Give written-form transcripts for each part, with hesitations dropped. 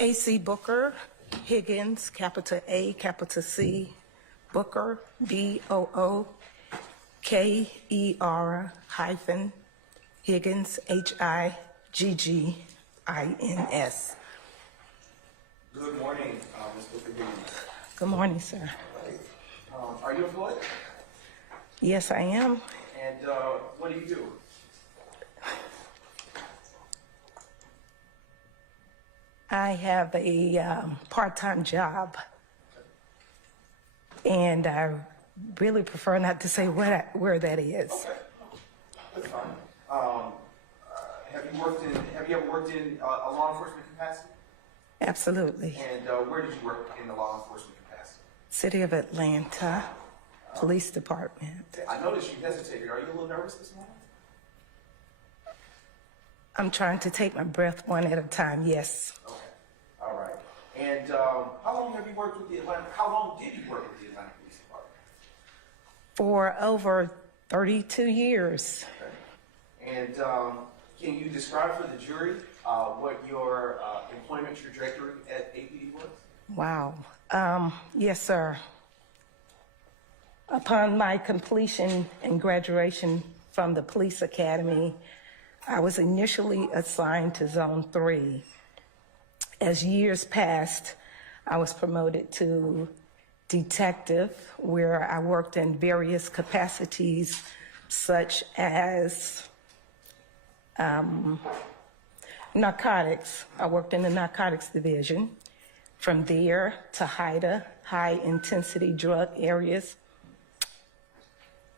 AC Booker-Higgins, capital A, capital C, Booker, B-O-O-K-E-R hyphen Higgins, H-I-G-G-I-N-S. Good morning, Ms. Booker-Higgins. Good morning, sir. Are you employed? Yes, I am. And what do you do? I have a part-time job, and I really prefer not to say where that is. Okay, that's fine. Have you ever worked in a law enforcement capacity? Absolutely. And where did you work in the law enforcement capacity? City of Atlanta, Police Department. I noticed you hesitated. Are you a little nervous this morning? I'm trying to take my breath one at a time, yes. Okay, all right. And how long have you worked with the Atlanta? How long did you work with the Atlanta Police Department? For over 32 years. Okay. And can you describe for the jury what your employment trajectory at APD was? Wow. Yes, sir. Upon my completion and graduation from the police academy, I was initially assigned to Zone 3. As years passed, I was promoted to detective, where I worked in various capacities, such as narcotics. I worked in the narcotics division. From there to HIDA, high intensity drug areas.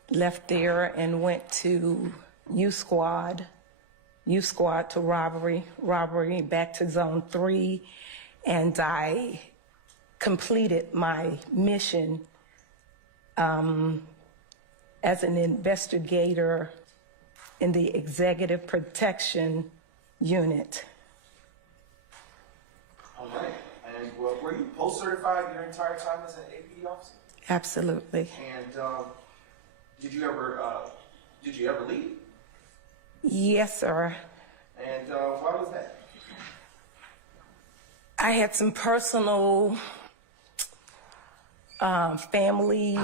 Left there and went to U Squad to Robbery, back to Zone 3, and I completed my mission as an investigator in the Executive Protection Unit. All right. And were you post-certified your entire time as an APD officer? Absolutely. And did you ever leave? Yes, sir. And why was that? I had some personal family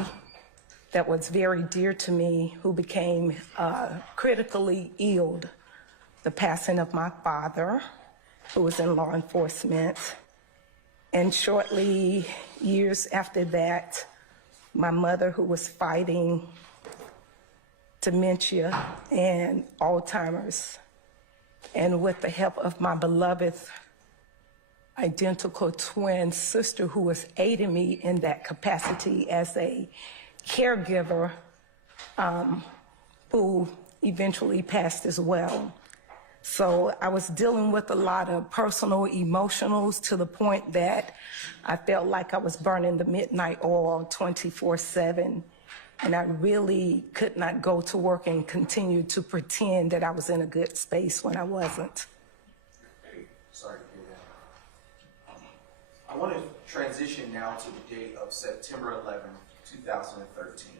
that was very dear to me who became critically ill. The passing of my father, who was in law enforcement. And shortly, years after that, my mother, who was fighting dementia and Alzheimer's. And with the help of my beloved identical twin sister, who was aiding me in that capacity as a caregiver, who eventually passed as well. So I was dealing with a lot of personal emotionals to the point that I felt like I was burning the midnight oil 24/7. And I really could not go to work and continue to pretend that I was in a good space when I wasn't. Sorry to hear that. I want to transition now to the date of September 11, 2013.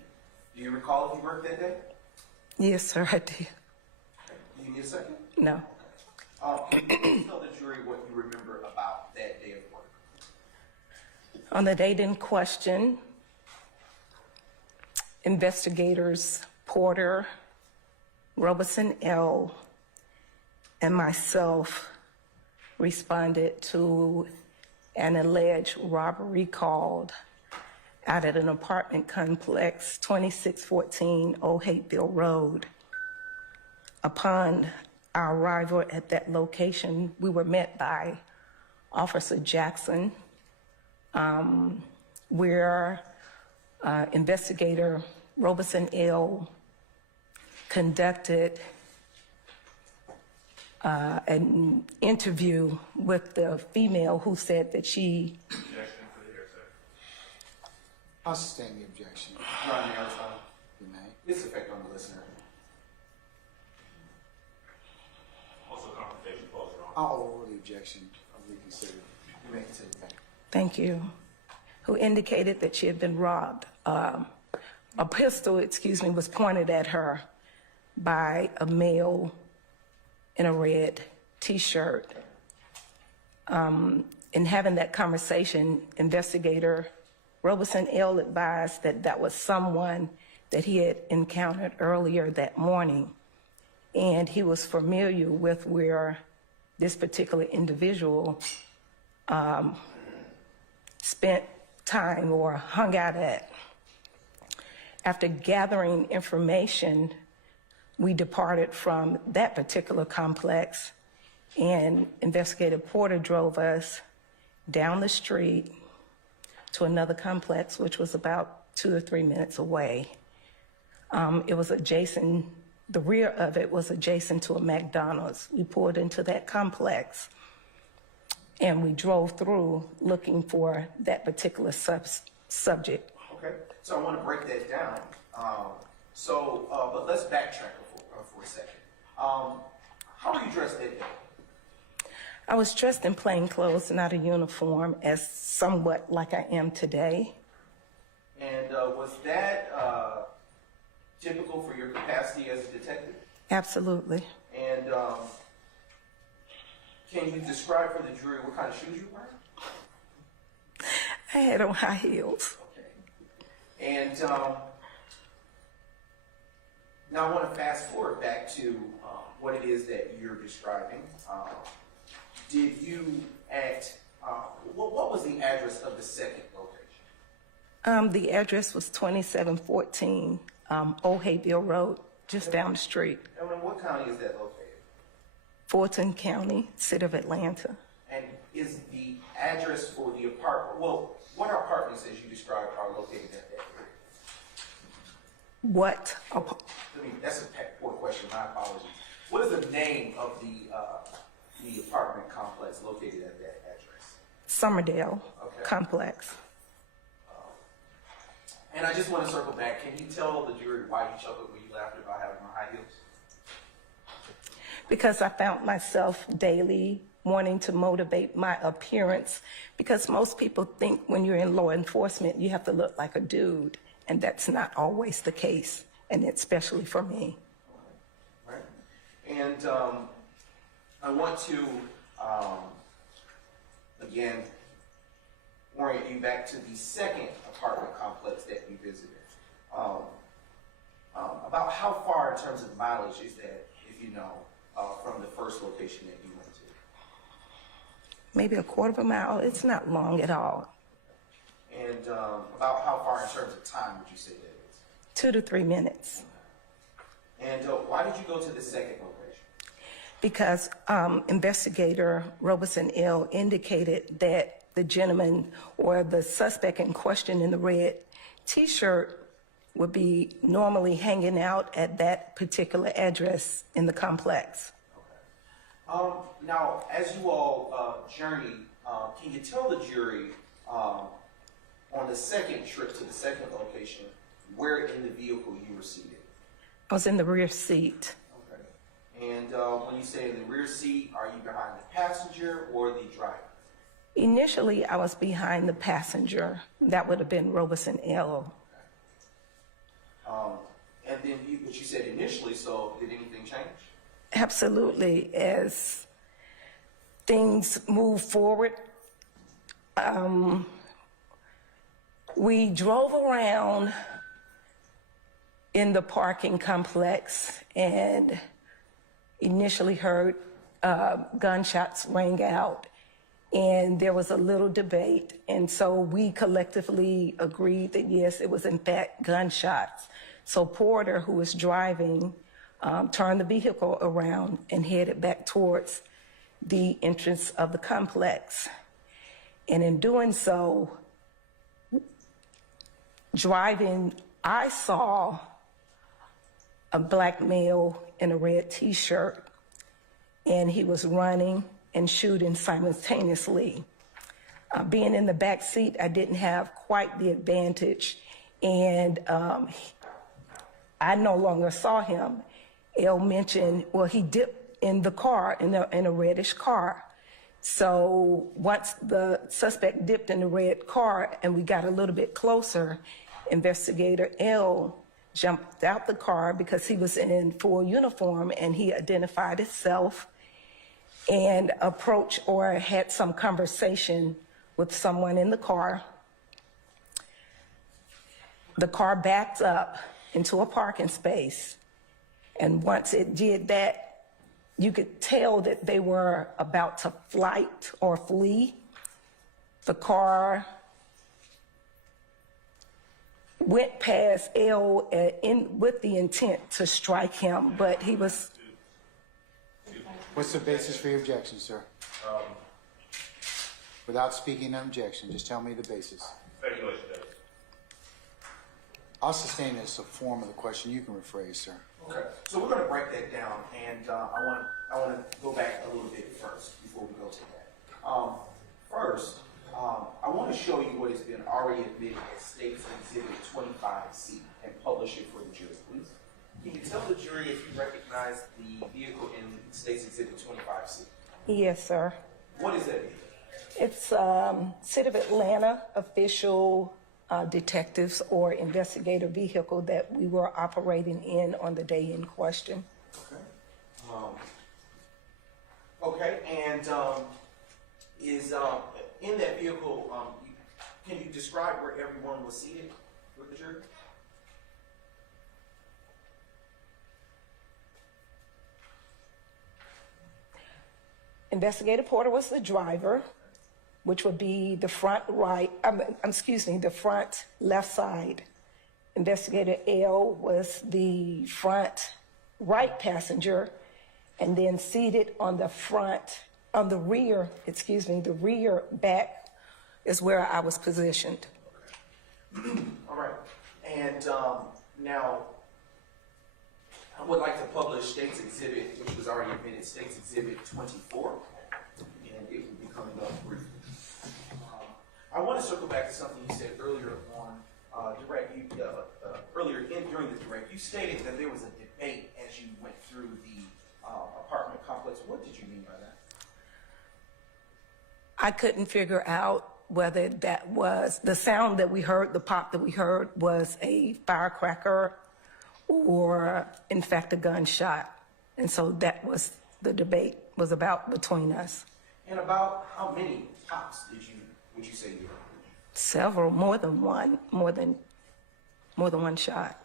Do you recall if you worked that day? Yes, sir, I did. Do you need a second? No. Can you please tell the jury what you remember about that day of work? On the date in question, investigators Porter, Robeson-El, and myself responded to an alleged robbery called out at an apartment complex, 2614 Old Hateville Road. Upon our arrival at that location, we were met by Officer Jackson, where Investigator Robison-El conducted an interview with the female who said that she... Objection for the hearsay. I'll sustain the objection. Your Honor, Aristotle. Good night. Its effect on the listener. Also, confrontation clause wrong. I'll overrule the objection. I'll reconsider. You may consider that. Thank you. Who indicated that she had been robbed. A pistol, was pointed at her by a male in a red T-shirt. in having that conversation, Investigator Robeson-El advised that that was someone that he had encountered earlier that morning, and he was familiar with where this particular individual spent time or hung out at. After gathering information, we departed from that particular complex, and Investigator Porter drove us down the street to another complex, which was about 2 or 3 minutes away. It was adjacent, the rear of it was adjacent to a McDonald's. We pulled into that complex and we drove through looking for that particular subject. Okay, so I want to break that down. But let's backtrack for a second. How were you dressed that day? I was dressed in plain clothes, not a uniform, as somewhat like I am today. And was that typical for your capacity as a detective? Absolutely. And can you describe for the jury what kind of shoes you were wearing? I had on high heels. Okay. And now I want to fast forward back to what it is that you're describing. Did you what was the address of the second location? The address was 2714 Old Hayville Road, just down the street. And in what county is that located? Fulton County, City of Atlanta. And is the address for the apartment, well, what apartments, as you described, are located at that area? What? That's a poor question, my apologies. What is the name of the apartment complex located at that address? Summerdale Okay. Complex. And I just want to circle back. Can you tell the jury why you chuckled when you laughed about having on high heels? Because I found myself daily wanting to motivate my appearance, because most people think when you're in law enforcement, you have to look like a dude, and that's not always the case, and especially for me. Right. And I want to, again, orient you back to the second apartment complex that we visited. About how far in terms of mileage is that, if you know, from the first location that you went to? Maybe a quarter of a mile. It's not long at all. And about how far in terms of time would you say that is? 2 to 3 minutes. And why did you go to the second location? Because Investigator Robison-El indicated that the gentleman or the suspect in question in the red T-shirt would be normally hanging out at that particular address in the complex. Okay. Now, as you all journey, can you tell the jury on the second trip to the second location where in the vehicle you were seated? I was in the rear seat. Okay. And when you say in the rear seat, are you behind the passenger or the driver? Initially, I was behind the passenger. That would have been Robeson-El. And then but you said initially, so did anything change? Absolutely. As things move forward, we drove around in the parking complex and initially heard gunshots ring out, and there was a little debate, and so we collectively agreed that yes, it was in fact gunshots. So Porter, who was driving, turned the vehicle around and headed back towards the entrance of the complex. And in doing so, driving, I saw a black male in a red T-shirt, and he was running and shooting simultaneously. Being in the back seat, I didn't have quite the advantage, and I no longer saw him. El mentioned, well, he dipped in the car, in a reddish car. So once the suspect dipped in the red car and we got a little bit closer, Investigator El jumped out the car because he was in full uniform and he identified himself. and approached or had some conversation with someone in the car. The car backed up into a parking space, and once it did that, you could tell that they were about to flight or flee. The car went past L with the intent to strike him, but he was... What's the basis for your objection, sir? Without speaking an objection, just tell me the basis. Speculation, Judge. I'll sustain it as a form of the question. You can rephrase, sir. Okay, so we're going to break that down, and I want to go back a little bit first before we go to that. First, I want to show you what has been already admitted as State's Exhibit 25C and publish it for the jury, please. Can you tell the jury if you recognize the vehicle in State's Exhibit 25C? Yes, sir. What is that vehicle? It's City of Atlanta official detectives or investigator vehicle that we were operating in on the day in question. Okay, and is in that vehicle, can you describe where everyone was seated with the jury? Investigator Porter was the driver, which would be the front right, the front left side. Investigator L was the front right passenger, and then seated on the rear back is where I was positioned. All right, and now I would like to publish State's Exhibit, which was already admitted, State's Exhibit 24, and it will be coming up briefly. I want to circle back to something you said earlier on direct. During the direct, you stated that there was a debate as you went through the apartment complex. What did you mean by that? I couldn't figure out whether that was the sound that we heard, the pop that we heard was a firecracker or in fact a gunshot. And so that was the debate was about between us. And about how many pops would you say you heard? Several, more than one shot.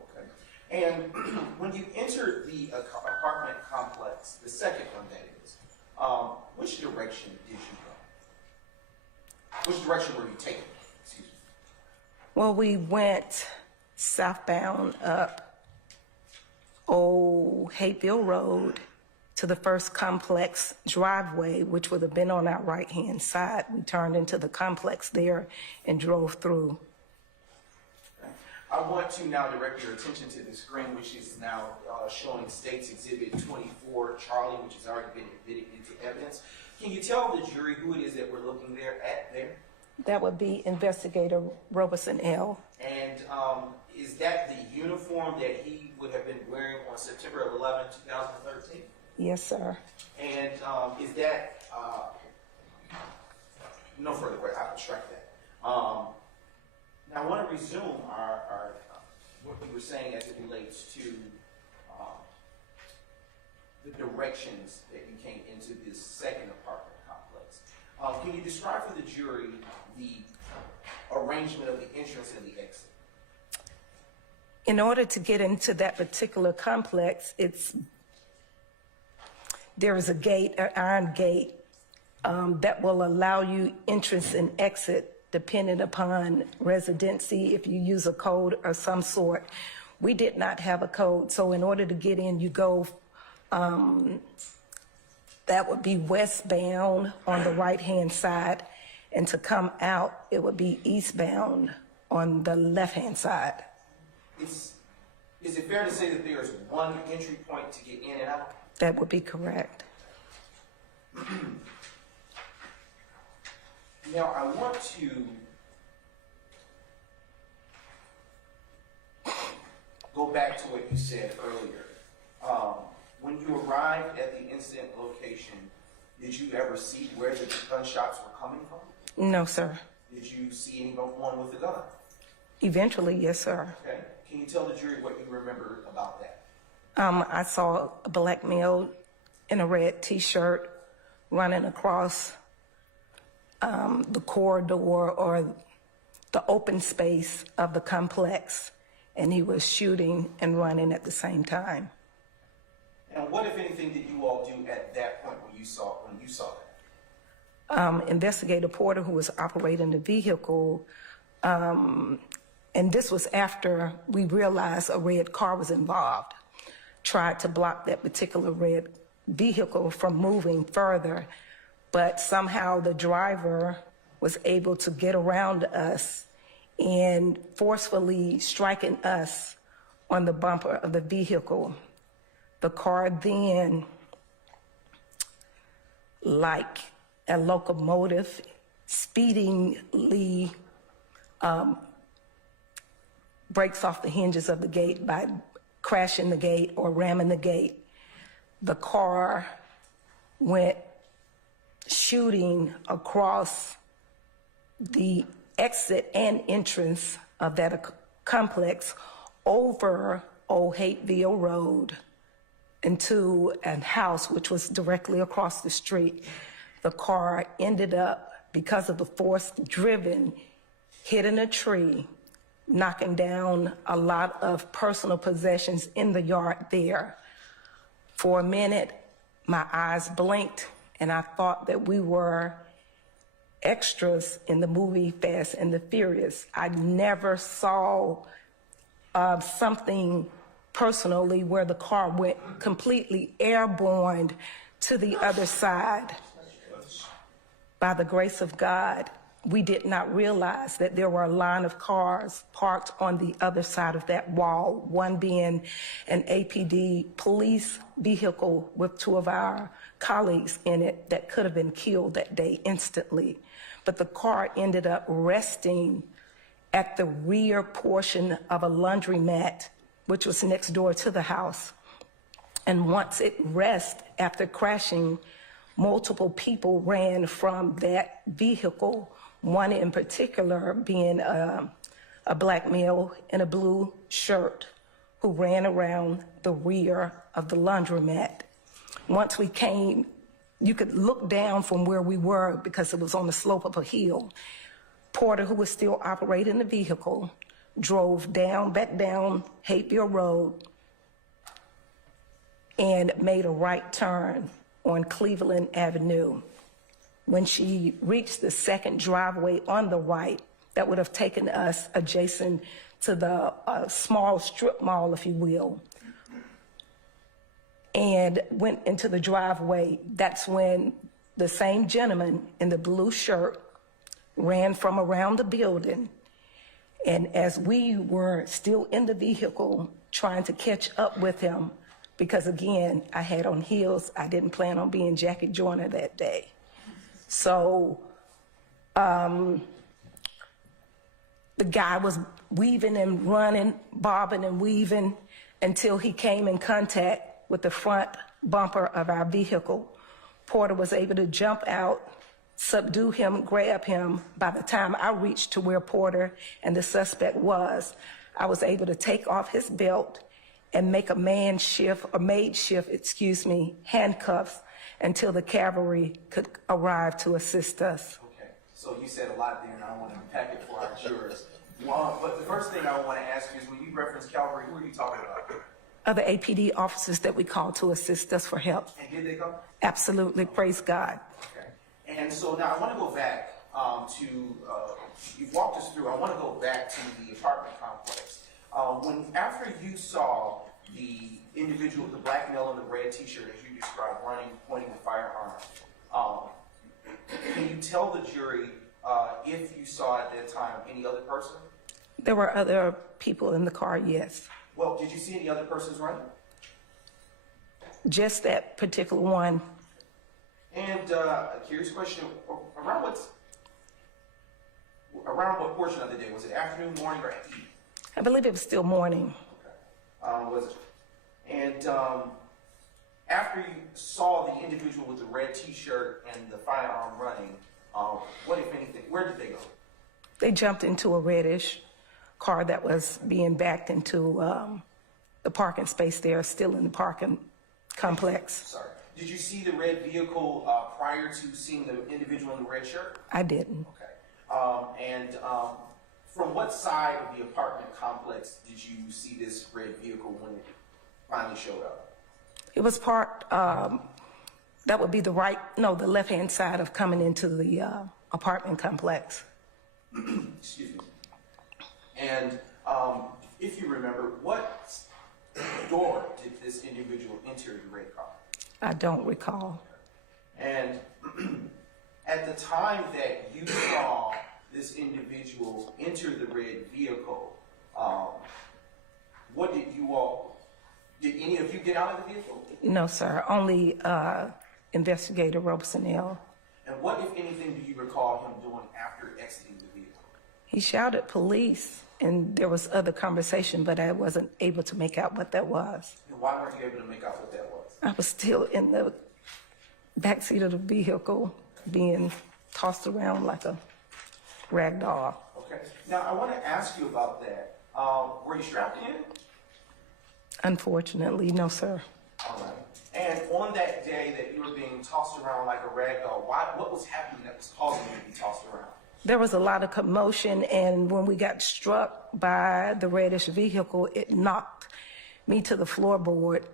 Okay. And when you entered the apartment complex, the second one that is, which direction did you go? Which direction were you taking? Excuse me. Well, we went southbound up Old Hayfield Road to the first complex driveway, which would have been on our right-hand side. We turned into the complex there and drove through. Okay. I want to now direct your attention to the screen, which is now showing State's Exhibit 24, Charlie, which has already been admitted into evidence. Can you tell the jury who it is that we're looking at there? That would be Investigator Robeson-El. And is that the uniform that he would have been wearing on September 11, 2013? Yes, sir. And is that, no further questions, I'll strike that. Now I want to resume our what we were saying as it relates to the directions that you came into this second apartment complex. Can you describe for the jury the arrangement of the entrance and the exit? In order to get into that particular complex, there is a gate, an iron gate, that will allow you entrance and exit depending upon residency, if you use a code of some sort. We did not have a code, so in order to get in, you go, that would be westbound on the right-hand side, and to come out, it would be eastbound on the left-hand side. Is it fair to say that there is one entry point to get in and out? That would be correct. Now, I want to go back to what you said earlier. When you arrived at the incident location, did you ever see where the gunshots were coming from? No, sir. Did you see anyone with a gun? Eventually, yes, sir. Okay. Can you tell the jury what you remember about that? I saw a black male in a red T-shirt running across the corridor or the open space of the complex, and he was shooting and running at the same time. And what, if anything, did you all do at that point when you saw that? Investigator Porter, who was operating the vehicle, and this was after we realized a red car was involved, tried to block that particular red vehicle from moving further, but somehow the driver was able to get around us and forcefully striking us on the bumper of the vehicle. The car then, like a locomotive, speedingly breaks off the hinges of the gate by crashing the gate or ramming the gate. The car went shooting across the exit and entrance of that complex over Old Hateville Road into a house which was directly across the street. The car ended up, because of the force driven, hitting a tree, knocking down a lot of personal possessions in the yard there. For a minute, my eyes blinked, and I thought that we were extras in the movie Fast and the Furious. I never saw something personally where the car went completely airborne to the other side. By the grace of God, we did not realize that there were a line of cars parked on the other side of that wall, one being an APD police vehicle with two of our colleagues in it that could have been killed that day instantly. But the car ended up resting at the rear portion of a laundromat, which was next door to the house. And once it rested after crashing, multiple people ran from that vehicle, one in particular being a black male in a blue shirt who ran around the rear of the laundromat. Once we came, you could look down from where we were because it was on the slope of a hill. Porter, who was still operating the vehicle, drove back down Hateville Road and made a right turn on Cleveland Avenue. When she reached the second driveway on the right, that would have taken us adjacent to the small strip mall, if you will, and went into the driveway, that's when the same gentleman in the blue shirt ran from around the building. And as we were still in the vehicle trying to catch up with him, because again, I had on heels, I didn't plan on being Jackie Joyner that day. So the guy was weaving and running, bobbing and weaving until he came in contact with the front bumper of our vehicle. Porter was able to jump out, subdue him, grab him. By the time I reached to where Porter and the suspect was, I was able to take off his belt and make a makeshift handcuffs until the cavalry could arrive to assist us. Okay, so you said a lot there, and I want to unpack it for our jurors. But the first thing I want to ask you is, when you reference cavalry, who are you talking about? Other APD officers that we called to assist us for help. And did they come? Absolutely, praise God. Okay. And so now I want to go back you've walked us through, I want to go back to the apartment complex. After you saw the individual with the black male in the red T-shirt, as you described, running, pointing the firearm, can you tell the jury if you saw at that time any other person? There were other people in the car, yes. Well, did you see any other persons running? Just that particular one. And a curious question, around what portion of the day? Was it afternoon, morning, or evening? I believe it was still morning. Okay. Was it? And after you saw the individual with the red T-shirt and the firearm running, what, if anything, where did they go? They jumped into a reddish car that was being backed into the parking space there, still in the parking complex. Sorry. Did you see the red vehicle prior to seeing the individual in the red shirt? I didn't. Okay. From what side of the apartment complex did you see this red vehicle when it finally showed up? It was that would be the left-hand side of coming into the apartment complex. Excuse me. And if you remember, what door did this individual enter the red car? I don't recall. And at the time that you saw this individual enter the red vehicle, did any of you get out of the vehicle? No, sir. Only Investigator Robeson-El. And what, if anything, do you recall him doing after exiting the vehicle? He shouted police, and there was other conversation, but I wasn't able to make out what that was. And why weren't you able to make out what that was? I was still in the backseat of the vehicle, being tossed around like a rag doll. Okay. Now, I want to ask you about that. Were you strapped in? Unfortunately, no, sir. All right. And on that day that you were being tossed around like a rag doll, what was happening that was causing you to be tossed around? There was a lot of commotion, and when we got struck by the reddish vehicle, it knocked me to the floorboard.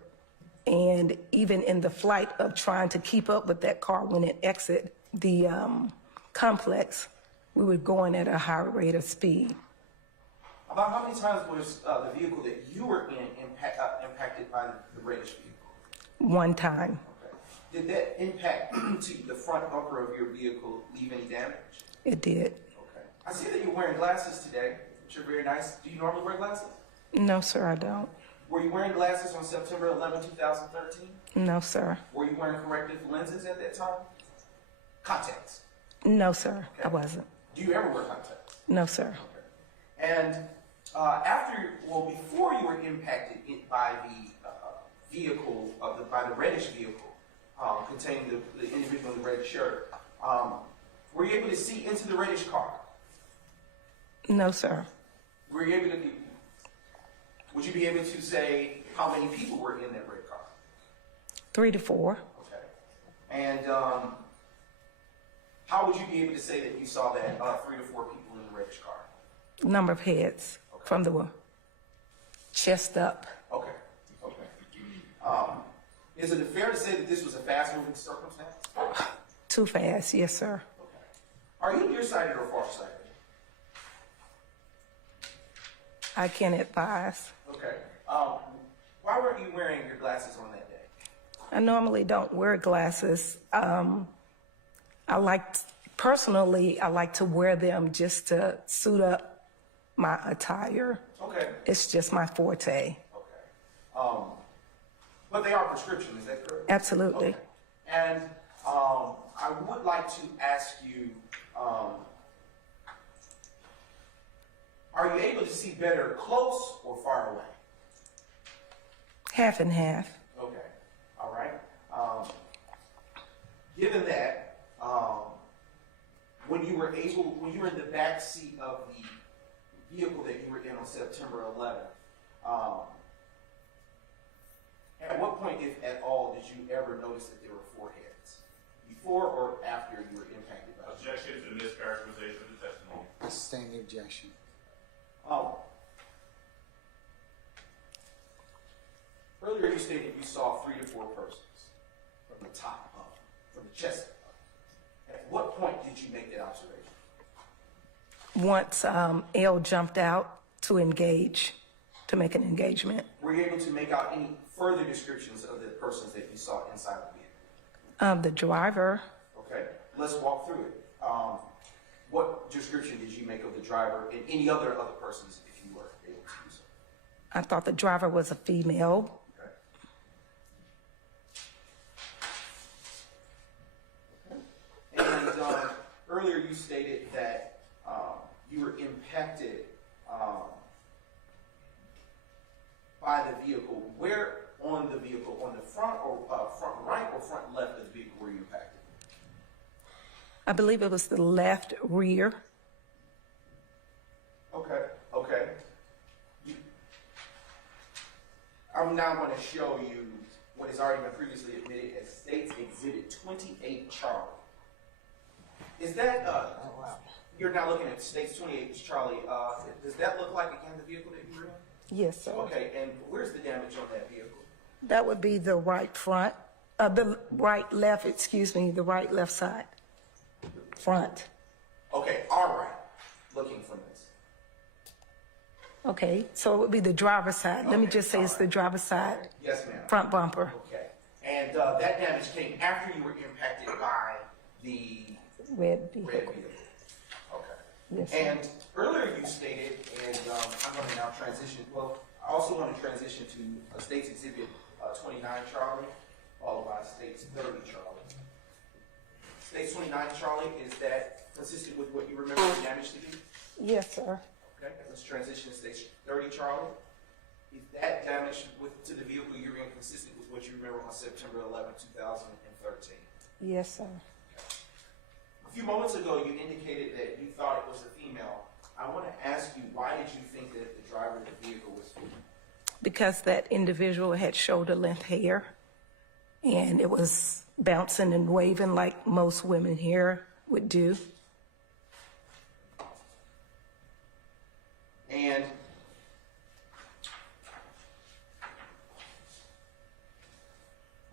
And even in the flight of trying to keep up with that car when it exited the complex, we were going at a high rate of speed. About how many times was the vehicle that you were in impacted by the reddish vehicle? One time. Okay. Did that impact to the front bumper of your vehicle leave any damage? It did. Okay. I see that you're wearing glasses today, which are very nice. Do you normally wear glasses? No, sir, I don't. Were you wearing glasses on September 11, 2013? No, sir. Were you wearing corrective lenses at that time? Contacts? No, sir, I wasn't. Do you ever wear contacts? No, sir. Okay. And before you were impacted by the vehicle, by the reddish vehicle containing the individual in the red shirt, were you able to see into the reddish car? No, sir. Were you able to? Would you be able to say how many people were in that red car? 3 to 4. Okay. And how would you be able to say that you saw that 3 to 4 people in the reddish car? Number of heads from the chest up. Okay. Okay. Is it fair to say that this was a fast-moving circumstance? Too fast, yes, sir. Okay. Are you nearsighted or farsighted? I can't advise. Okay. Why weren't you wearing your glasses on that day? I normally don't wear glasses. Personally, I like to wear them just to suit up my attire. Okay. It's just my forte. Okay. But they are prescription, is that correct? Absolutely. Okay. And I would like to ask you, are you able to see better close or far away? Half and half. Okay. All right. Given that, when you were in the back seat of the vehicle that you were in on September 11th, at what point, if at all, did you ever notice that there were 4 heads? Before or after you were impacted by it? Objection to the mischaracterization of the testimony. Sustain the objection. Earlier you stated you saw 3 to 4 persons from the top up, from the chest up. At what point did you make that observation? Once L jumped out to engage, to make an engagement. Were you able to make out any further descriptions of the persons that you saw inside the vehicle? The driver. Okay, let's walk through it. What description did you make of the driver and any other persons if you were able to do so? I thought the driver was a female. Okay. And earlier you stated that you were impacted by the vehicle. Where on the vehicle? On the front or front right or front left of the vehicle were you impacted? I believe it was the left rear. Okay, okay. I'm now going to show you what has already been previously admitted as State's Exhibit 28 Charlie. Is that, you're now looking at State's 28 Charlie, does that look like, again, the vehicle that you were in? Yes, sir. Okay, and where's the damage on that vehicle? That would be the right front, the right left, excuse me, the right left side, front. Okay, all right, looking from this. Okay, so it would be the driver's side. Let me just say it's the driver's side, Yes, ma'am. front bumper. Okay, and that damage came after you were impacted by the Red red vehicle. vehicle. Okay. Yes, sir. And earlier you stated, and I'm going to now transition, well, I also want to transition to a State's Exhibit 29 Charlie, followed by State's 30 Charlie. State's 29 Charlie, is that consistent with what you remember the damage to be? Yes, sir. Okay, let's transition to State's 30 Charlie. Is that damage to the vehicle you're in consistent with what you remember on September 11, 2013? Yes, sir. A few moments ago, you indicated that you thought it was a female. I want to ask you, why did you think that the driver of the vehicle was female? Because that individual had shoulder-length hair, and it was bouncing and waving like most women here would do. And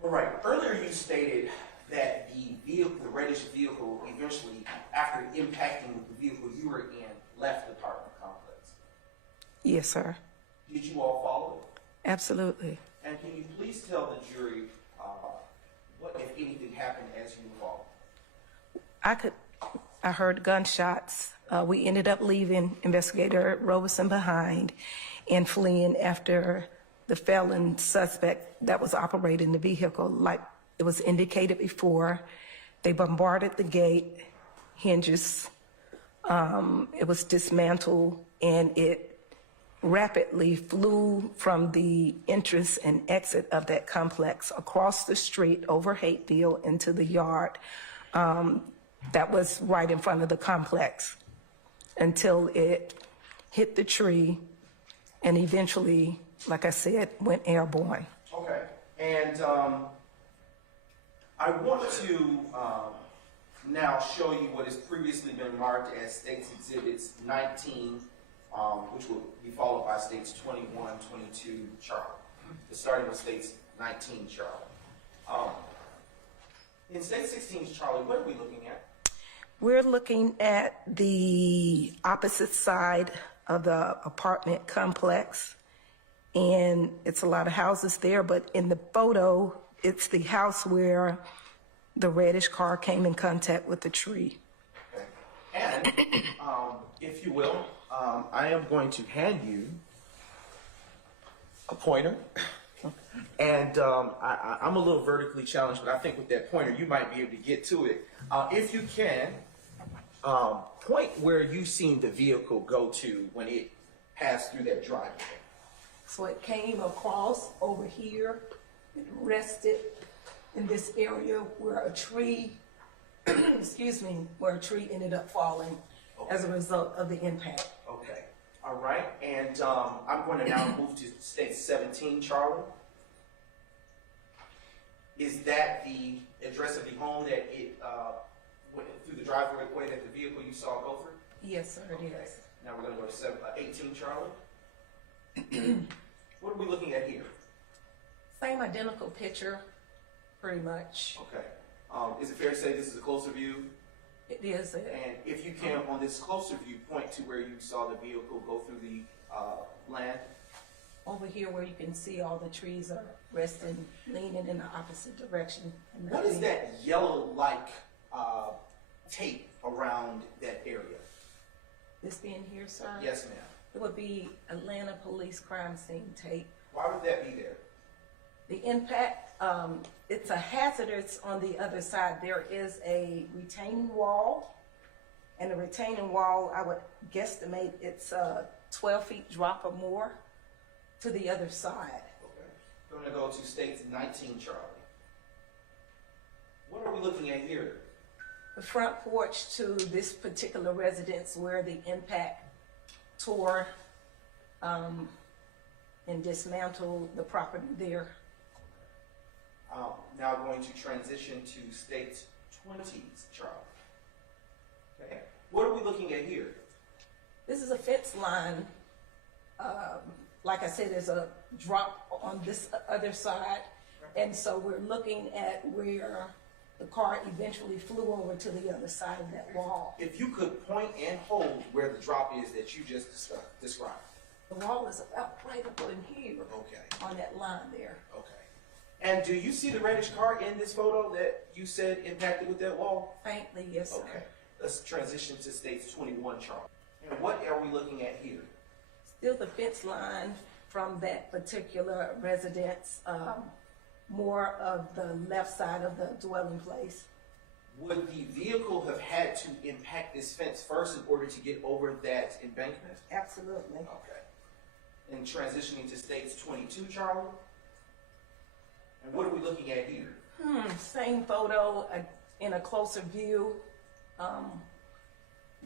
all right, earlier you stated that the vehicle, the reddish vehicle, eventually, after impacting the vehicle you were in, left the apartment complex. Yes, sir. Did you all follow it? Absolutely. And can you please tell the jury what, if anything, happened as you followed? I heard gunshots. We ended up leaving Investigator Robeson behind and fleeing after the felon suspect that was operating the vehicle. Like it was indicated before, they bombarded the gate hinges. It was dismantled, and it rapidly flew from the entrance and exit of that complex across the street over Hateville into the yard that was right in front of the complex until it hit the tree and eventually, like I said, went airborne. Okay, and I want to now show you what has previously been marked as States Exhibits 19, which will be followed by States 21, 22, Charlie. Starting with States 19, Charlie. In State 16, Charlie, what are we looking at? We're looking at the opposite side of the apartment complex, and it's a lot of houses there, but in the photo, it's the house where the reddish car came in contact with the tree. Okay. And, if you will, I am going to hand you a pointer. And I'm a little vertically challenged, but I think with that pointer, you might be able to get to it. If you can, point where you seen the vehicle go to when it passed through that driveway. So it came across over here, it rested in this area where a tree, excuse me, where a tree ended up falling as a result of the impact. Okay. All right. And I'm going to now move to State 17, Charlie. Is that the address of the home that it went through the driveway that the vehicle you saw go through? Yes, sir, it is. Now we're going to go to 18, Charlie. What are we looking at here? Same identical picture, pretty much. Okay. Is it fair to say this is a closer view? It is. And if you can, on this closer view, point to where you saw the vehicle go through the land. Over here where you can see all the trees are resting, leaning in the opposite direction. And What is nothing- that yellow-like tape around that area? This being here, sir? Yes, ma'am. It would be Atlanta Police Crime Scene tape. Why would that be there? The impact, it's a hazardous on the other side. There is a retaining wall, and the retaining wall, I would guesstimate it's a 12 feet drop or more to the other side. Okay. We're going to go to State 19, Charlie. What are we looking at here? The front porch to this particular residence where the impact tore and dismantled the property there. Now going to transition to State's 20s trial. Okay. What are we looking at here? This is a fence line. Like I said, there's a drop on this other side. And so we're looking at where the car eventually flew over to the other side of that wall. If you could point and hold where the drop is that you just described. The wall is about right up in here. Okay. On that line there. Okay. And do you see the reddish car in this photo that you said impacted with that wall? Faintly, yes, sir. Okay. Let's transition to State's 21 charge. And what are we looking at here? Still the fence line from that particular residence, more of the left side of the dwelling place. Would the vehicle have had to impact this fence first in order to get over that embankment? Absolutely. Okay. And transitioning to State's 22, Charlie? And what are we looking at here? Same photo in a closer view.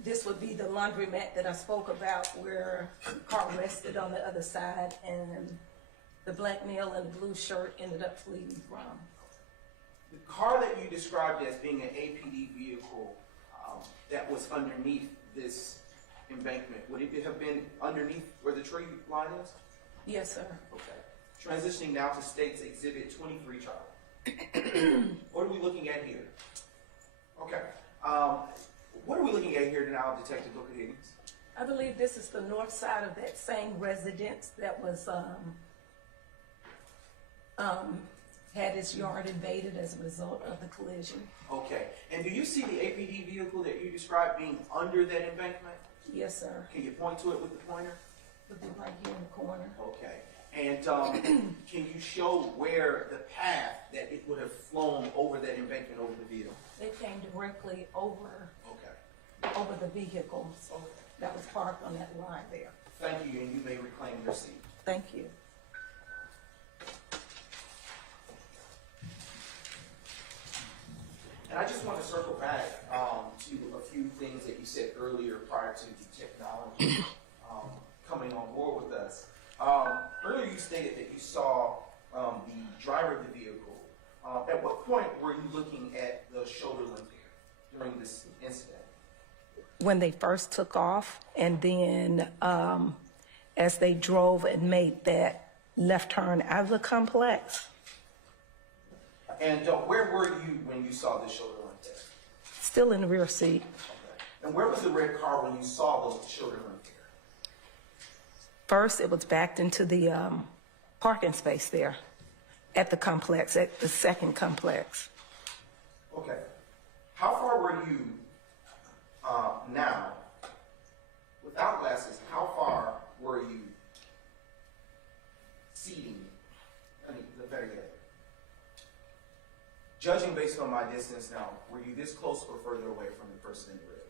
This would be the laundromat that I spoke about where the car rested on the other side and the black male in the blue shirt ended up fleeing from. The car that you described as being an APD vehicle that was underneath this embankment, would it have been underneath where the tree line is? Yes, sir. Okay. Transitioning now to State's Exhibit 23, Charlie. What are we looking at here? Okay. What are we looking at here now, Detective Booker-Higgins? I believe this is the north side of that same residence that was had its yard invaded as a result of the collision. Okay. And do you see the APD vehicle that you described being under that embankment? Yes, sir. Can you point to it with the pointer? Would be right here in the corner. Okay. And can you show where the path that it would have flown over that embankment over the vehicle? It came directly over Okay. the vehicle, so that was parked on that line there. Thank you, and you may reclaim your seat. Thank you. And I just want to circle back to a few things that you said earlier prior to the technology coming on board with us. Earlier you stated that you saw the driver of the vehicle. At what point were you looking at the shoulder length here during this incident? When they first took off, and then as they drove and made that left turn out of the complex. And where were you when you saw the shoulder length there? Still in the rear seat. Okay. And where was the red car when you saw the shoulder length there? First, it was backed into the parking space there at the complex, at the second complex. Okay. How far were you now, without glasses, how far were you seating, the better yet, judging based on my distance now, were you this close or further away from the person in the red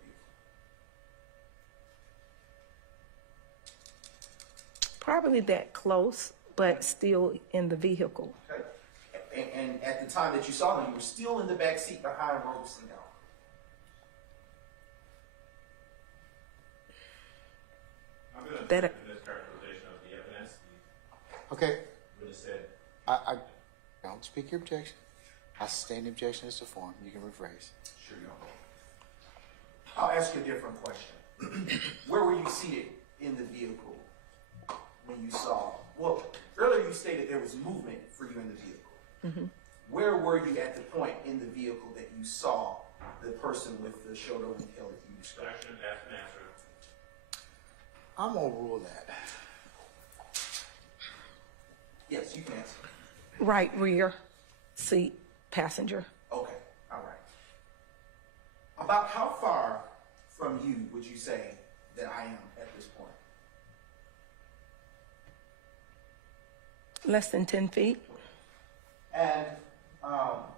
vehicle? Probably that close, but still in the vehicle. Okay. And at the time that you saw them, you were still in the back seat behind Robeson-El. I'm going to That- object to this characterization of the evidence. Okay, The witness said, I don't speak your objection. I sustain the objection as to form. You can rephrase. Sure you don't. I'll ask you a different question. Where were you seated in the vehicle when you saw? Well, earlier you stated there was movement for you in the vehicle. Mm-hmm. Where were you at the point in the vehicle that you saw the person with the shoulder length hair that you described? question, asked, and answered. I'm gonna rule that. Yes, you can answer. Right rear seat passenger. Okay, all right. About how far from you would you say that I am at this point? Less than 10 feet. And about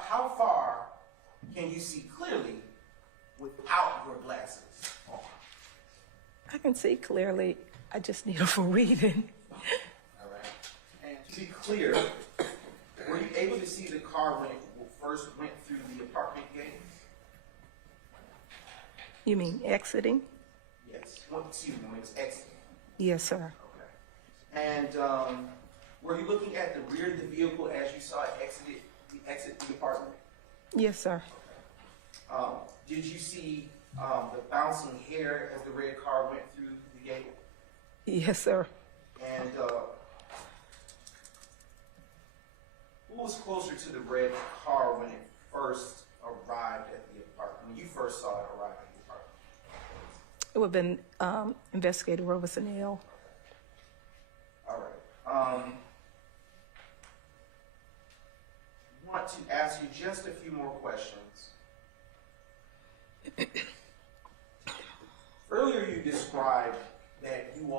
how far can you see clearly without your glasses on? I can see clearly. I just need them for reading. All right. And to be clear, were you able to see the car when it first went through the apartment gate? You mean exiting? Yes. When it was exiting. Yes, sir. Okay. And Were you looking at the rear of the vehicle as you saw it exit the apartment? Yes, sir. Did you see the bouncing hair as the red car went through the gate? Yes, sir. And who was closer to the red car when it first arrived at the apartment, when you first saw it arrive at the apartment? It would have been Investigator Robeson-El. All right. I want to ask you just a few more questions. Earlier you described that you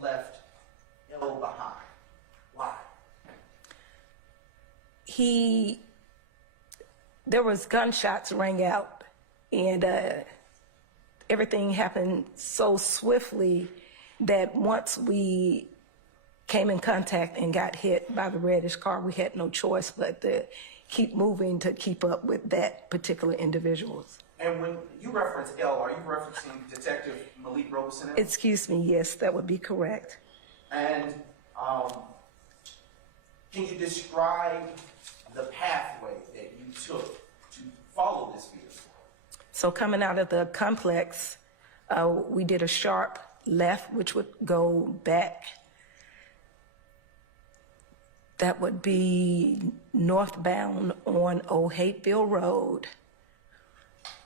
left L behind. Why? There was gunshots rang out, and everything happened so swiftly that once we came in contact and got hit by the reddish car, we had no choice but to keep moving to keep up with that particular individual. And when you reference L, are you referencing Detective Robison-El? Excuse me, yes, that would be correct. And can you describe the pathway that you took to follow this vehicle? So coming out of the complex, we did a sharp left, which would go back. That would be northbound on Old Hateville Road.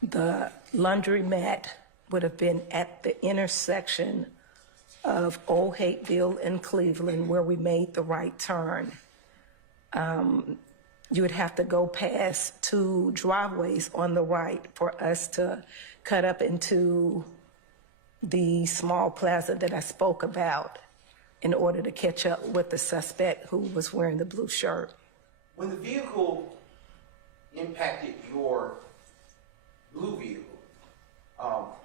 The laundromat would have been at the intersection of Old Hateville and Cleveland, where we made the right turn. You would have to go past 2 driveways on the right for us to cut up into the small plaza that I spoke about in order to catch up with the suspect who was wearing the blue shirt. When the vehicle impacted your blue vehicle,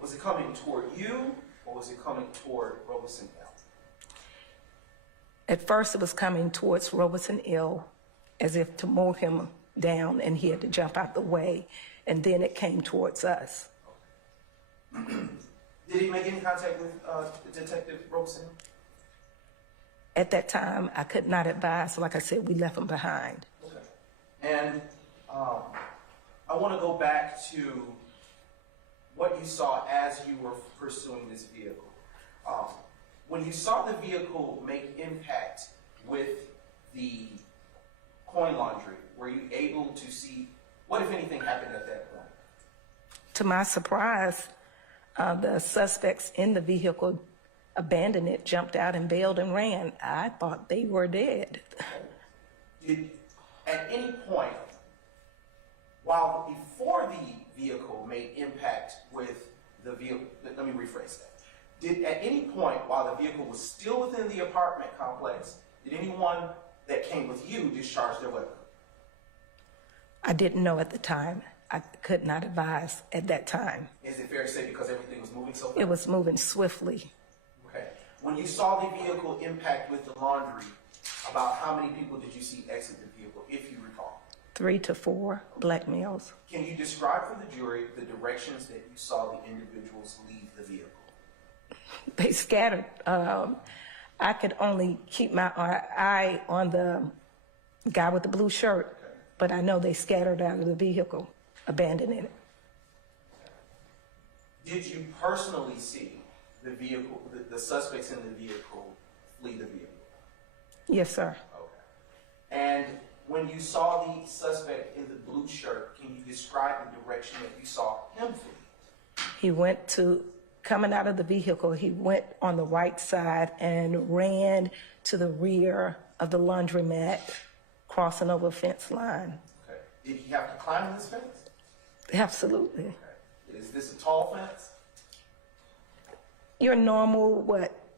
was it coming toward you or was it coming toward Robeson-El? At first, it was coming towards Robeson-El as if to mow him down, and he had to jump out the way, and then it came towards us. Did he make any contact with Detective Robison-El? At that time, I could not advise. Like I said, we left him behind. Okay. And I want to go back to what you saw as you were pursuing this vehicle. When you saw the vehicle make impact with the coin laundry, were you able to see what, if anything, happened at that point? To my surprise, the suspects in the vehicle abandoned it, jumped out and bailed and ran. I thought they were dead. Did, at any point, before the vehicle made impact with the vehicle, let me rephrase that. Did at any point, while the vehicle was still within the apartment complex, did anyone that came with you discharge their weapon? I didn't know at the time. I could not advise at that time. Is it fair to say because everything was moving so fast? It was moving swiftly. Okay. When you saw the vehicle impact with the laundry, about how many people did you see exit the vehicle, if you recall? 3 to 4 black males. Can you describe for the jury the directions that you saw the individuals leave the vehicle? They scattered. I could only keep my eye on the guy with the blue shirt, Okay. but I know they scattered out of the vehicle, abandoning it. Did you personally see the vehicle, the suspects in the vehicle flee the vehicle? Yes, sir. Okay. And when you saw the suspect in the blue shirt, can you describe the direction that you saw him flee? He went coming out of the vehicle, he went on the right side and ran to the rear of the laundromat, crossing over a fence line. Okay. Did he have to climb this fence? Absolutely. Okay. Is this a tall fence? Your normal,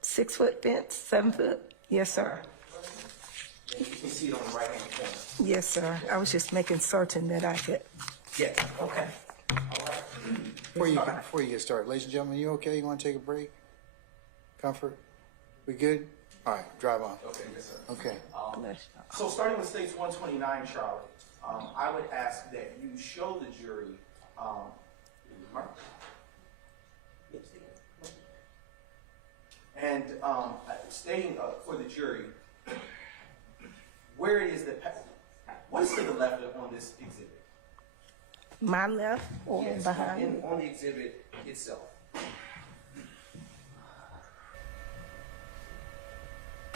6-foot fence, 7 foot? Yes, sir. You can see it on the right-hand corner. Yes, sir. I was just making certain that I could. Yes. Okay. All right. Before you get started, ladies and gentlemen, you okay? You want to take a break? Comfort? We good? All right, drive on. Okay, yes, sir. Okay. So starting with states 129, Charlie, I would ask that you show the jury, And stating for the jury, where it is that, what is to the left on this exhibit? My left or Yes, behind? on the exhibit itself.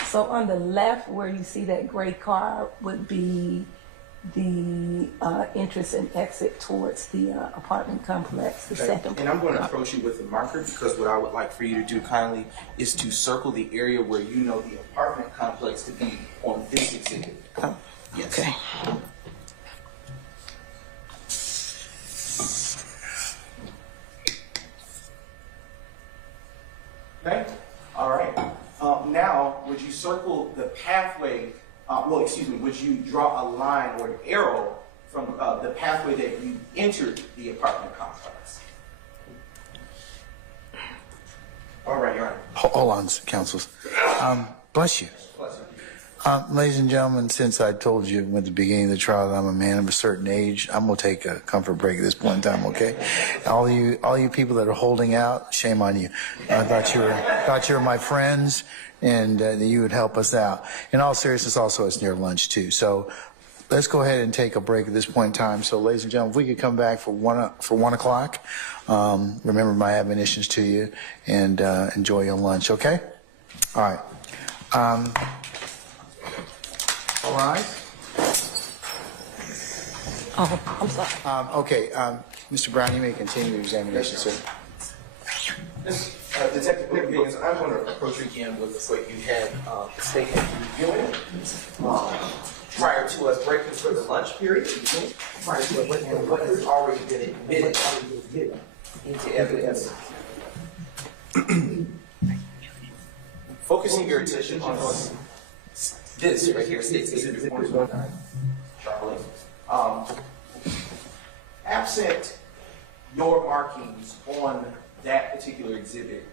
So on the left, where you see that gray car, would be the entrance and exit towards the apartment complex, the second. And I'm going to approach you with a marker because what I would like for you to do kindly is to circle the area where you know the apartment complex to be on this exhibit. Oh, Yes. okay. Okay? All right. Now, would you circle the pathway, would you draw a line or an arrow from the pathway that you entered the apartment complex? All right, Your Honor. Hold on, counsels. Bless you. Pleasure. Ladies and gentlemen, since I told you at the beginning of the trial that I'm a man of a certain age, I'm gonna take a comfort break at this point in time, okay? All you people that are holding out, shame on you. I thought you were my friends and that you would help us out. In all seriousness, also it's near lunch too. So let's go ahead and take a break at this point in time. So ladies and gentlemen, if we could come back for 1 o'clock, remember my admonitions to you and enjoy your lunch, okay? All right. All right. Oh, I'm sorry. Okay, Mr. Brown, you may continue your examination, sir. Detective Booker-Higgins, I'm going to approach you again with what you had stated reviewing prior to us breaking for the lunch period, prior to what has already been admitted into evidence. Focusing your attention on this right here, states exhibit 119, Charlie. Absent your markings on that particular exhibit,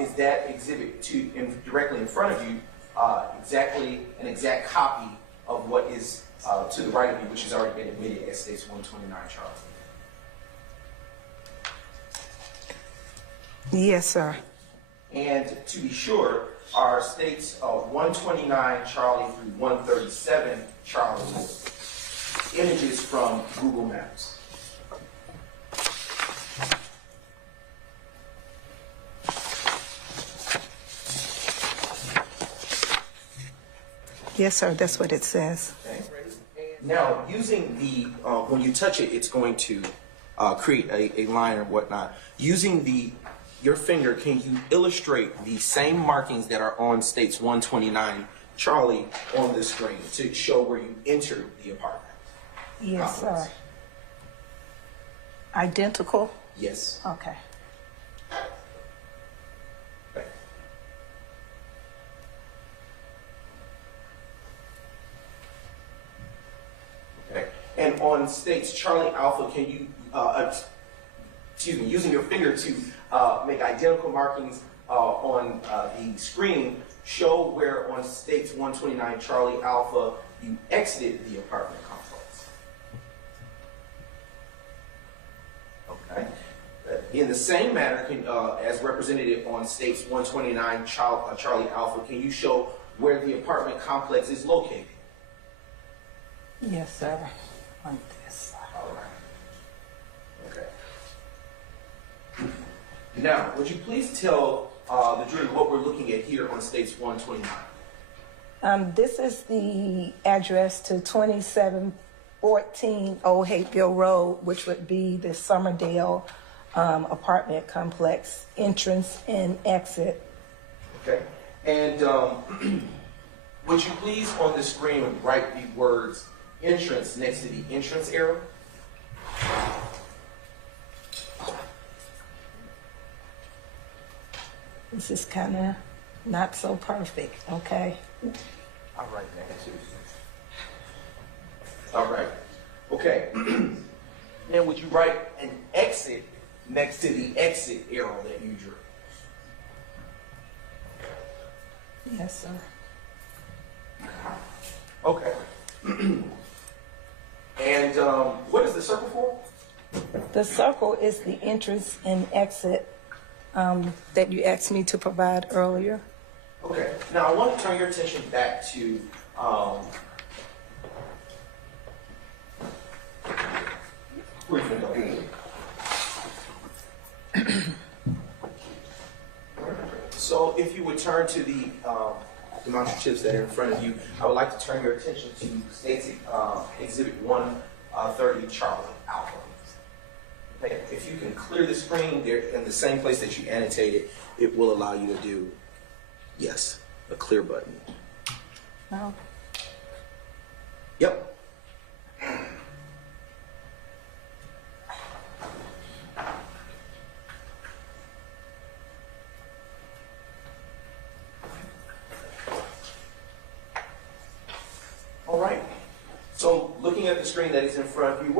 is that exhibit directly in front of you exactly an exact copy of what is to the right of you, which has already been admitted as states 129, Charlie? Yes, sir. And to be sure, are states 129 Charlie through 137 Charlie images from Google Maps? Yes, sir. That's what it says. Okay. Now, using the, when you touch it, it's going to create a line or whatnot. Using your finger, can you illustrate the same markings that are on states 129 Charlie on the screen to show where you entered the apartment? Yes, complex? sir. Identical? Yes. Okay. Okay. Okay. And on states Charlie Alpha, can you, using your finger to make identical markings on the screen, show where on states 129 Charlie Alpha you exited the apartment complex? Okay. In the same manner, as represented on states 129 Charlie Alpha, can you show where the apartment complex is located? Yes, sir. On this. All right. Okay. Now, would you please tell the jury what we're looking at here on states 129? This is the address to 2714 Old Hateville Road, which would be the Summerdale apartment complex entrance and exit. Okay. And would you please on the screen write the words entrance next to the entrance arrow? This is kind of not so perfect, okay? I'll write that too. All right. Okay. Now, would you write an exit next to the exit arrow that you drew? Yes, sir. Okay. And what is the circle for? The circle is the entrance and exit that you asked me to provide earlier. Okay. Now I want to turn your attention back to briefly. So if you would turn to the demonstratives that are in front of you, I would like to turn your attention to State's Exhibit 130, Charlie Alpha. Okay. If you can clear the screen there in the same place that you annotated, it will allow you to do, yes, a clear button. No. Yep. All right. So looking at the screen that is in front of you,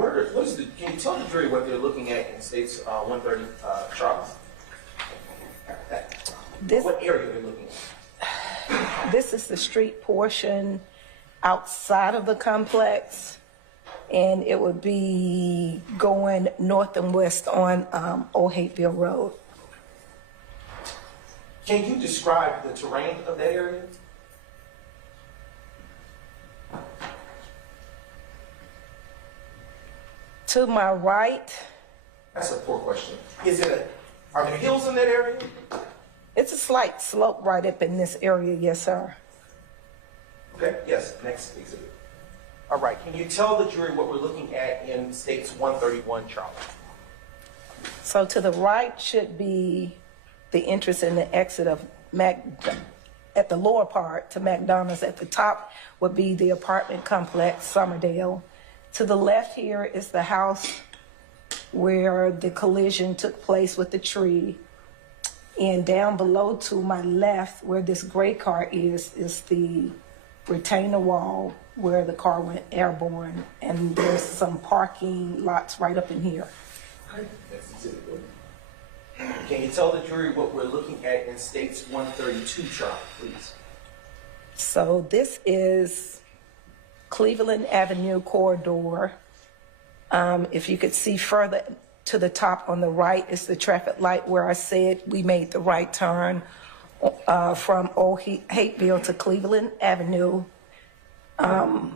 can you tell the jury what they're looking at in States 130, Charles? What area they're looking at? This is the street portion outside of the complex, and it would be going north and west on Old Hateville Road. Can you describe the terrain of that area? To my right, That's a poor question. Are there hills in that area? it's a slight slope right up in this area, yes, sir. Okay, yes, next exhibit. All right, can you tell the jury what we're looking at in States 131, Charlie? So to the right should be the entrance and the exit of at the lower part to McDonald's. At the top would be the apartment complex, Summerdale. To the left here is the house where the collision took place with the tree. And down below to my left, where this gray car is the retainer wall where the car went airborne. And there's some parking lots right up in here. Next exhibit. Can you tell the jury what we're looking at in States 132, Charlie, please? So this is Cleveland Avenue corridor. If you could see further to the top on the right is the traffic light where I said we made the right turn from Old Hateville to Cleveland Avenue. I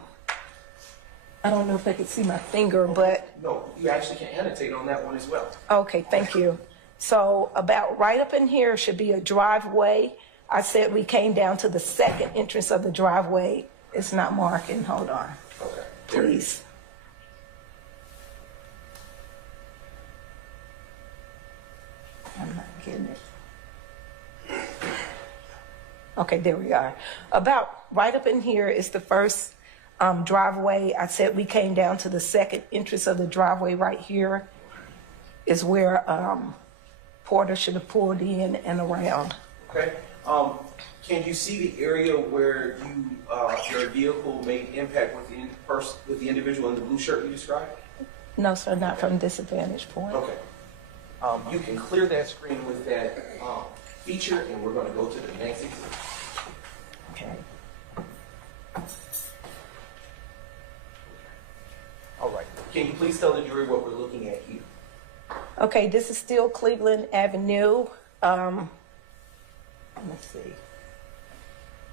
don't know if I could see my finger, but No, you actually can annotate on that one as well. okay, thank you. So about right up in here should be a driveway. I said we came down to the second entrance of the driveway. It's not marking, hold on, Okay. please. I'm not getting it. Okay, there we are. About right up in here is the first driveway. I said we came down to the second entrance of the driveway. Right here is where Porter should have pulled in and around. Okay. Can you see the area where your vehicle made impact with the individual in the blue shirt you described? No, sir, not from this vantage point. Okay. You can clear that screen with that feature, and we're going to go to the next exhibit. Okay. All right. Can you please tell the jury what we're looking at here? Okay, this is still Cleveland Avenue. Let's see.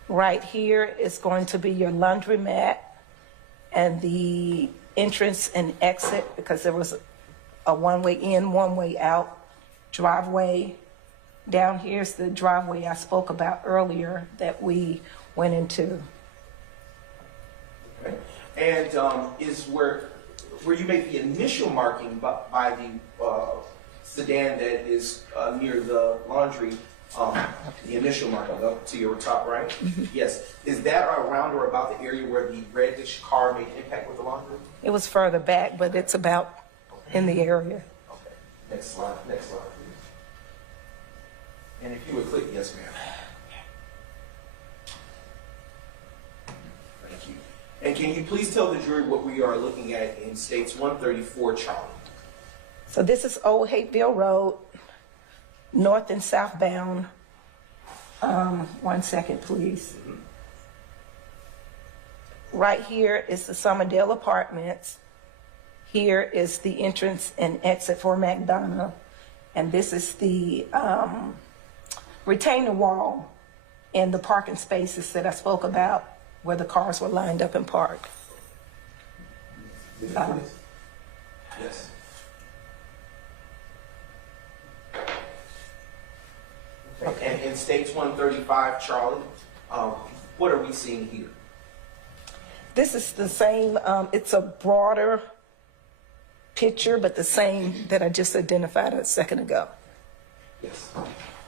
Right here is going to be your laundromat and the entrance and exit, because there was a one-way in, one-way out driveway. Down here's the driveway I spoke about earlier that we went into. Okay. And is where you made the initial marking by the sedan that is near the laundry, the initial marking up to your top right? Mm-hmm. Yes. Is that around or about the area where the reddish car made impact with the laundry? It was further back, but it's about in the area. Okay. Next slide, please. And if you would click, yes, ma'am. Thank you. And can you please tell the jury what we are looking at in States 134, Charlie? So this is Old Hateville Road, north and southbound. 1 second, please. Mm-hmm. Right here is the Summerdale Apartments. Here is the entrance and exit for McDonough. And this is the retaining wall and the parking spaces that I spoke about where the cars were lined up and parked. Yes. Okay. And in States 135, Charlie, what are we seeing here? This is the same, it's a broader picture, but the same that I just identified a second ago. Yes.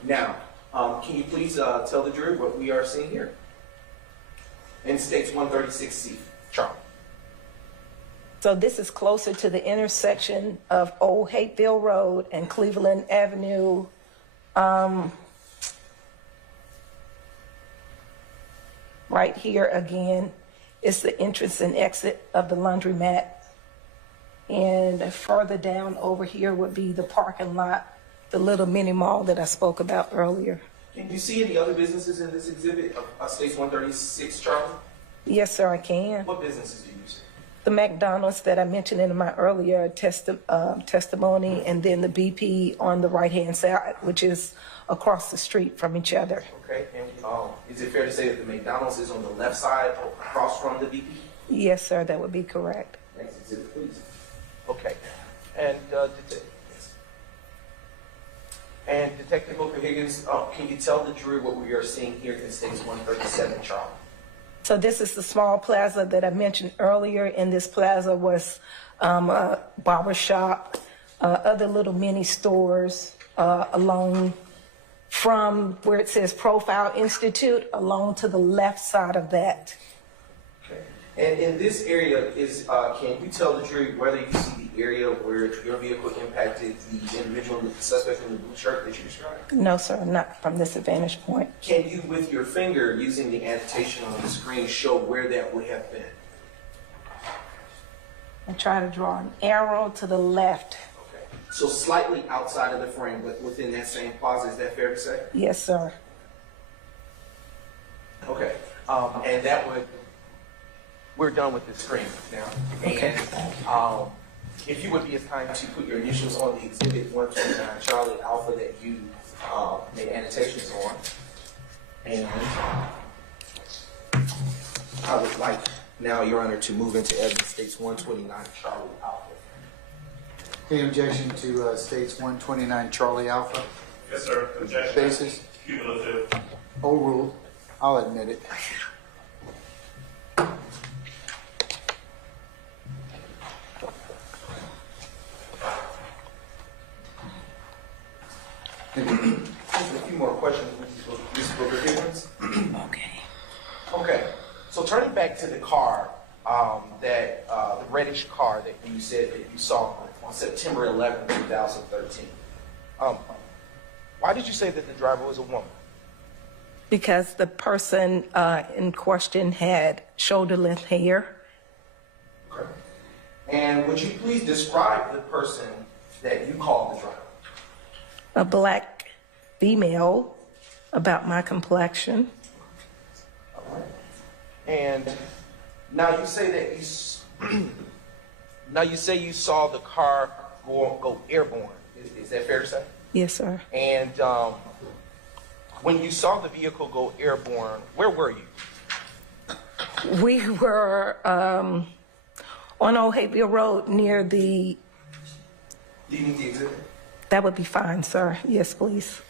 Now, can you please tell the jury what we are seeing here? In States 136C, Charlie. So this is closer to the intersection of Old Hateville Road and Cleveland Avenue. Right here again is the entrance and exit of the laundromat. And further down over here would be the parking lot, the little mini mall that I spoke about earlier. Can you see any other businesses in this exhibit of States 136, Charlie? Yes, sir, I can. What businesses do you see? The McDonald's that I mentioned in my earlier testimony, and then the BP on the right-hand side, which is across the street from each other. Okay, and is it fair to say that the McDonald's is on the left side across from the BP? Yes, sir, that would be correct. Next exhibit, please. Okay, and yes. And Detective Booker-Higgins, can you tell the jury what we are seeing here in States 137, Charlie? So this is the small plaza that I mentioned earlier. In this plaza was a barber shop, other little mini stores along from where it says Profile Institute, along to the left side of that. Okay. And in this area, can you tell the jury whether you see the area where your vehicle impacted the individual, the suspect in the blue shirt that you described? No, sir, not from this vantage point. Can you, with your finger, using the annotation on the screen, show where that would have been? I try to draw an arrow to the left. Okay. So slightly outside of the frame, but within that same plaza, is that fair to say? Yes, sir. Okay. And that would, we're done with this screen now. Okay. And if you would be as kind to put your initials on the exhibit 129 Charlie Alpha that you made annotations on. And I would like now, Your Honor, to move into evidence States 129 Charlie Alpha. Any objection to States 129 Charlie Alpha? Yes, sir. Objection. Basis? Cumulative. Overruled. I'll admit it. A few more questions, Mrs. Booker-Higgins. Okay. Okay, so turning back to the car, the reddish car that you said that you saw on September 11, 2013. Why did you say that the driver was a woman? Because the person in question had shoulder-length hair. Okay. And would you please describe the person that you called the driver? A black female, about my complexion. All right. And now you say that you saw the car go airborne. Is that fair to say? Yes, sir. And when you saw the vehicle go airborne, where were you? We were on Old Hateville Road near the... Do you need the exhibit? That would be fine, sir. Yes, please.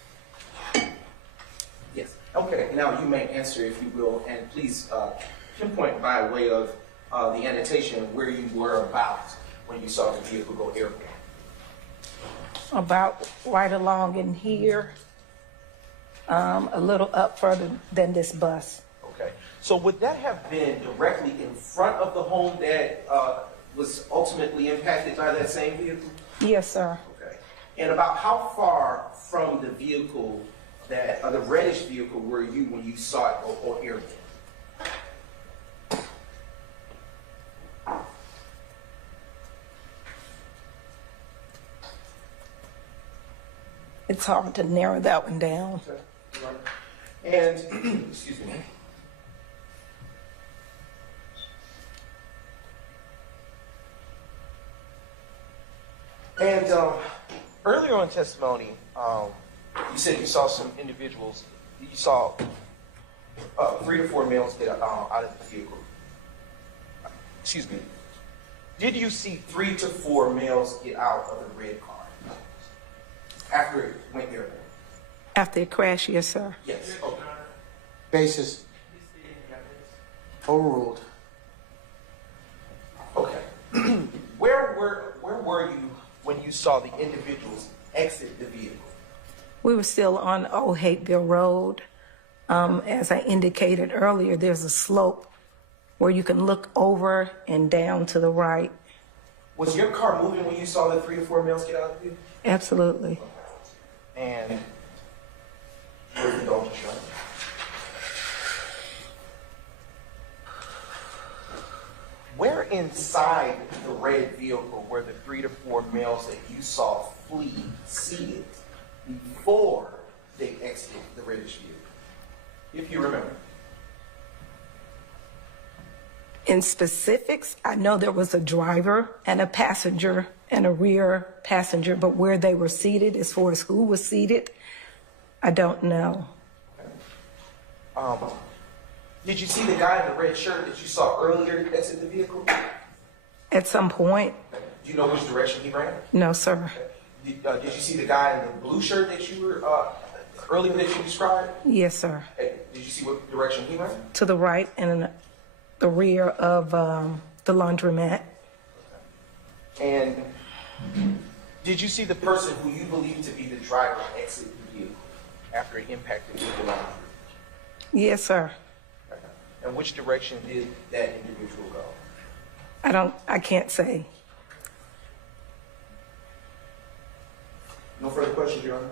Yes. Okay, now you may answer if you will, and please pinpoint by way of the annotation where you were about when you saw the vehicle go airborne. About right along in here, a little up further than this bus. Okay. So would that have been directly in front of the home that was ultimately impacted by that same vehicle? Yes, sir. Okay. And about how far from the vehicle the reddish vehicle were you when you saw it go airborne? It's hard to narrow that one down. And, excuse me. And earlier on testimony, you said you saw some individuals, you saw 3 to 4 males get out of the vehicle. Excuse me. Did you see 3 to 4 males get out of the red car after it went airborne? After it crashed, yes, sir. Yes. Okay. Basis. Overruled. Okay. Where were you when you saw the individuals exit the vehicle? We were still on Old Hateville Road. As I indicated earlier, there's a slope where you can look over and down to the right. Was your car moving when you saw the 3 to 4 males get out of the vehicle? Absolutely. And where's the dog shot? Where inside the red vehicle were the 3 to 4 males that you saw flee seated before they exited the reddish vehicle? If you remember. In specifics, I know there was a driver and a passenger and a rear passenger, but where they were seated, as far as who was seated, I don't know. Did you see the guy in the red shirt that you saw earlier exit the vehicle? At some point, Do you know which direction he ran? no, sir. Did you see the guy in the blue shirt that you were earlier that you described? Yes, sir. Did you see what direction he ran? To the right and in the rear of the laundromat. And did you see the person who you believe to be the driver exit the vehicle after it impacted the laundry? Yes, sir. And which direction did that individual go? I can't say. No further questions, Your Honor?